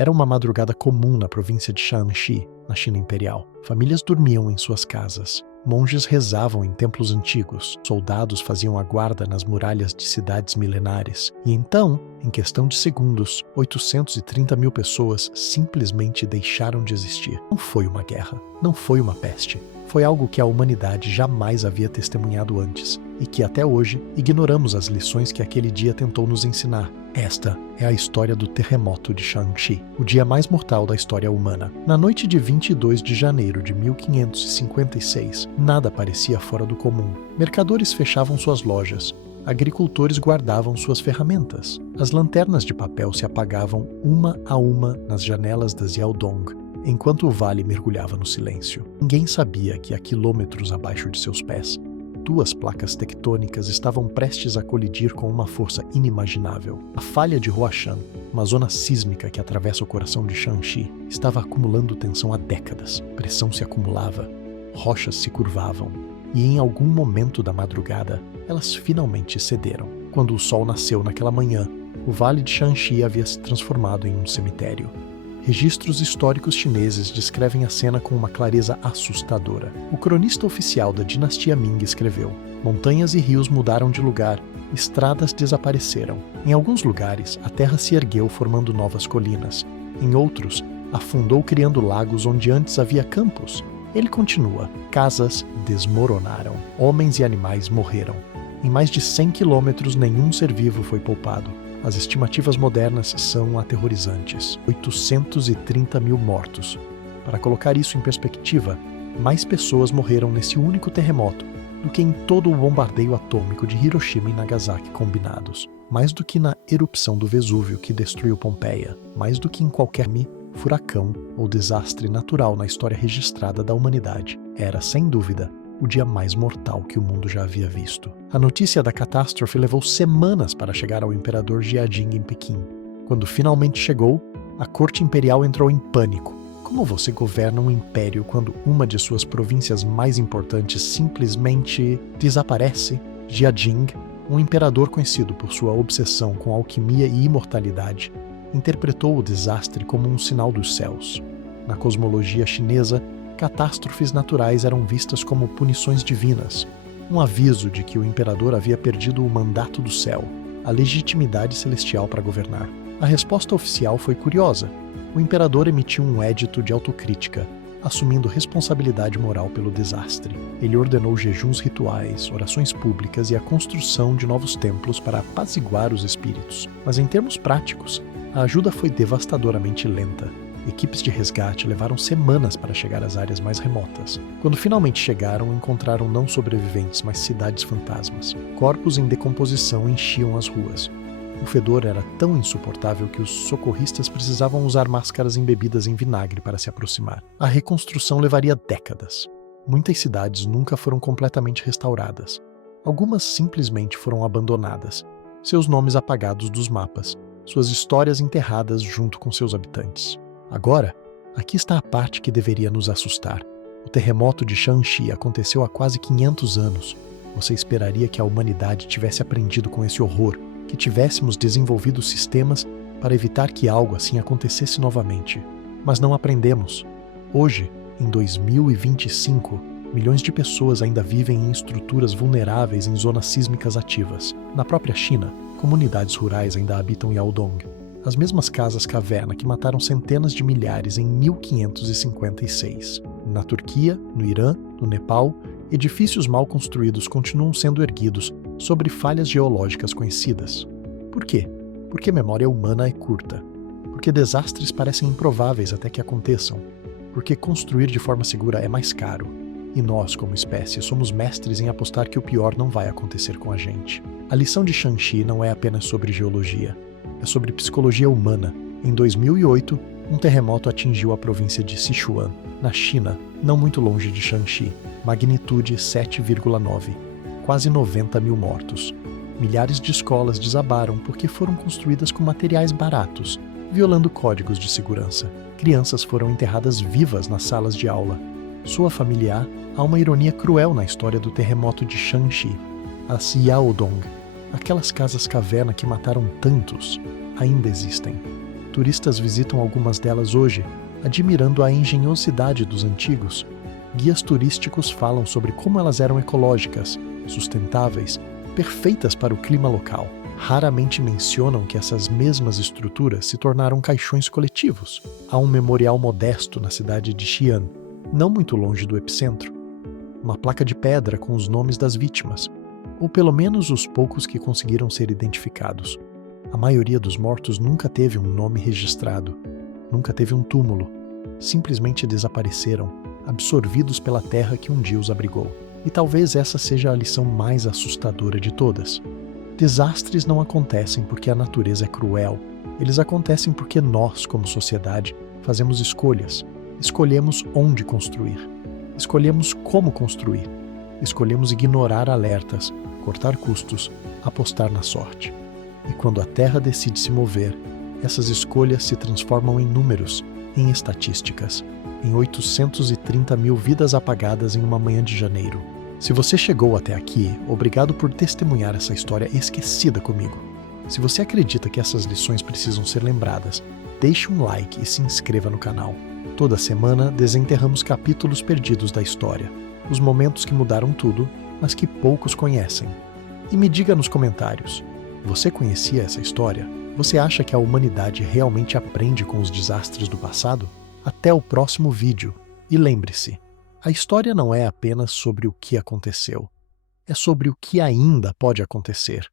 Era uma madrugada comum na província de Shanxi, na China Imperial. Famílias dormiam em suas casas. Monges rezavam em templos antigos, soldados faziam a guarda nas muralhas de cidades milenares. E então, em questão de segundos, 830 mil pessoas simplesmente deixaram de existir. Não foi uma guerra, não foi uma peste. Foi algo que a humanidade jamais havia testemunhado antes e que até hoje ignoramos as lições que aquele dia tentou nos ensinar. Esta é a história do terremoto de Shanxi, o dia mais mortal da história humana. Na noite de 22 de janeiro de 1556, nada parecia fora do comum. Mercadores fechavam suas lojas, agricultores guardavam suas ferramentas. As lanternas de papel se apagavam uma a uma nas janelas das Yaodong, enquanto o vale mergulhava no silêncio. Ninguém sabia que a quilômetros abaixo de seus pés, duas placas tectônicas estavam prestes a colidir com uma força inimaginável. A falha de Huashan, uma zona sísmica que atravessa o coração de Shanxi, estava acumulando tensão há décadas. Pressão se acumulava, rochas se curvavam, e em algum momento da madrugada, elas finalmente cederam. Quando o sol nasceu naquela manhã, o vale de Shanxi havia se transformado em um cemitério. Registros históricos chineses descrevem a cena com uma clareza assustadora. O cronista oficial da dinastia Ming escreveu: montanhas e rios mudaram de lugar, estradas desapareceram. Em alguns lugares, a terra se ergueu formando novas colinas. Em outros, afundou criando lagos onde antes havia campos. Ele continua: casas desmoronaram, homens e animais morreram. Em mais de 100 quilômetros, nenhum ser vivo foi poupado. As estimativas modernas são aterrorizantes. 830 mil mortos. Para colocar isso em perspectiva, mais pessoas morreram nesse único terremoto do que em todo o bombardeio atômico de Hiroshima e Nagasaki combinados. Mais do que na erupção do Vesúvio que destruiu Pompeia. Mais do que em qualquer furacão ou desastre natural na história registrada da humanidade. Era, sem dúvida, o dia mais mortal que o mundo já havia visto. A notícia da catástrofe levou semanas para chegar ao imperador Jiajing em Pequim. Quando finalmente chegou, a corte imperial entrou em pânico. Como você governa um império quando uma de suas províncias mais importantes simplesmente desaparece? Jiajing, um imperador conhecido por sua obsessão com alquimia e imortalidade, interpretou o desastre como um sinal dos céus. Na cosmologia chinesa, catástrofes naturais eram vistas como punições divinas, um aviso de que o imperador havia perdido o mandato do céu, a legitimidade celestial para governar. A resposta oficial foi curiosa. O imperador emitiu um édito de autocrítica, assumindo responsabilidade moral pelo desastre. Ele ordenou jejuns rituais, orações públicas e a construção de novos templos para apaziguar os espíritos. Mas em termos práticos, a ajuda foi devastadoramente lenta. Equipes de resgate levaram semanas para chegar às áreas mais remotas. Quando finalmente chegaram, encontraram não sobreviventes, mas cidades fantasmas. Corpos em decomposição enchiam as ruas. O fedor era tão insuportável que os socorristas precisavam usar máscaras embebidas em vinagre para se aproximar. A reconstrução levaria décadas. Muitas cidades nunca foram completamente restauradas. Algumas simplesmente foram abandonadas, seus nomes apagados dos mapas, suas histórias enterradas junto com seus habitantes. Agora, aqui está a parte que deveria nos assustar. O terremoto de Shanxi aconteceu há quase 500 anos. Você esperaria que a humanidade tivesse aprendido com esse horror, que tivéssemos desenvolvido sistemas para evitar que algo assim acontecesse novamente. Mas não aprendemos. Hoje, em 2025, milhões de pessoas ainda vivem em estruturas vulneráveis em zonas sísmicas ativas. Na própria China, comunidades rurais ainda habitam Yaodong. As mesmas casas-caverna que mataram centenas de milhares em 1556. Na Turquia, no Irã, no Nepal, edifícios mal construídos continuam sendo erguidos sobre falhas geológicas conhecidas. Por quê? Porque a memória humana é curta. Porque desastres parecem improváveis até que aconteçam. Porque construir de forma segura é mais caro. E nós, como espécie, somos mestres em apostar que o pior não vai acontecer com a gente. A lição de Shanxi não é apenas sobre geologia. É sobre psicologia humana. Em 2008, um terremoto atingiu a província de Sichuan, na China, não muito longe de Shanxi. Magnitude 7,9. Quase 90 mil mortos. Milhares de escolas desabaram porque foram construídas com materiais baratos, violando códigos de segurança. Crianças foram enterradas vivas nas salas de aula. Soa familiar, há uma ironia cruel na história do terremoto de Shanxi. As Yaodong, aquelas casas-caverna que mataram tantos, ainda existem. Turistas visitam algumas delas hoje, admirando a engenhosidade dos antigos. Guias turísticos falam sobre como elas eram ecológicas, sustentáveis, perfeitas para o clima local. Raramente mencionam que essas mesmas estruturas se tornaram caixões coletivos. Há um memorial modesto na cidade de Xi'an, não muito longe do epicentro. Uma placa de pedra com os nomes das vítimas, ou pelo menos os poucos que conseguiram ser identificados. A maioria dos mortos nunca teve um nome registrado, nunca teve um túmulo. Simplesmente desapareceram, absorvidos pela terra que um dia os abrigou. E talvez essa seja a lição mais assustadora de todas. Desastres não acontecem porque a natureza é cruel. Eles acontecem porque nós, como sociedade, fazemos escolhas. Escolhemos onde construir. Escolhemos como construir. Escolhemos ignorar alertas, cortar custos, apostar na sorte. E quando a Terra decide se mover, essas escolhas se transformam em números, em estatísticas, em 830 mil vidas apagadas em uma manhã de janeiro. Se você chegou até aqui, obrigado por testemunhar essa história esquecida comigo. Se você acredita que essas lições precisam ser lembradas, deixe um like e se inscreva no canal. Toda semana desenterramos capítulos perdidos da história, os momentos que mudaram tudo, mas que poucos conhecem. E me diga nos comentários, você conhecia essa história? Você acha que a humanidade realmente aprende com os desastres do passado? Até o próximo vídeo. E lembre-se, a história não é apenas sobre o que aconteceu. É sobre o que ainda pode acontecer.